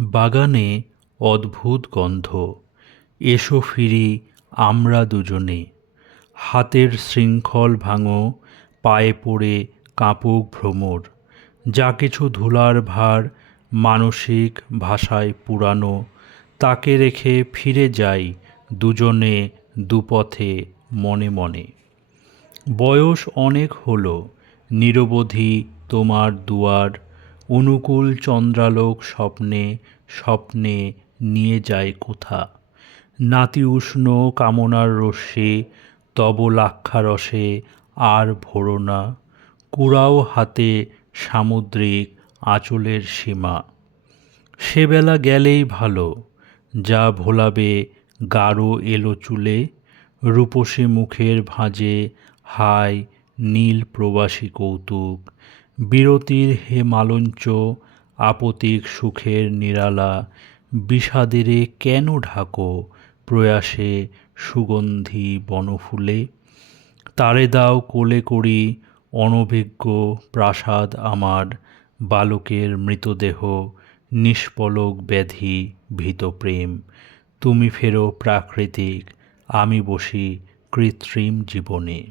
বাগানে অদ্ভুত গন্ধ। এসো ফিরি আমরা দুজনে। হাতের শৃঙ্খল ভাঙো, পায়ে পড়ে কাঁপুক ভ্রমর। যা কিছু ধুলার ভার মানসিক ভাষায় পুরানো, তাকে রেখে ফিরে যাই দুজনে দুপথে মনে মনে। বয়স অনেক হলো, নিরবধি তোমার দুয়ার, অনুকূল চন্দ্রালোক স্বপ্নে স্বপ্নে নিয়ে যায় কোথা। নাতি উষ্ণ কামনার রশ্মি তব লাক্ষারসে আর ভোরো না, কুড়াও হাতে সামুদ্রিক আঁচলের সীমা। সেবেলা গেলেই ভালো, যা ভোলাবে গাঢ় এলো চুলে, রূপসী মুখের ভাঁজে হায় নীল প্রবাসী কৌতুক। বিরতির হে মালঞ্চ আপতিক সুখের নিরালা, বিষাদেরে কেন ঢাকো প্রয়াসে সুগন্ধি বনফুলে। তারে দাও কোলে করি অনভিজ্ঞ প্রাসাদ আমার, বালকের মৃতদেহ নিষ্পলক ব্যাধি ভীত প্রেম। তুমি ফেরো প্রাকৃতিক, আমি বসি কৃত্রিম জীবনে।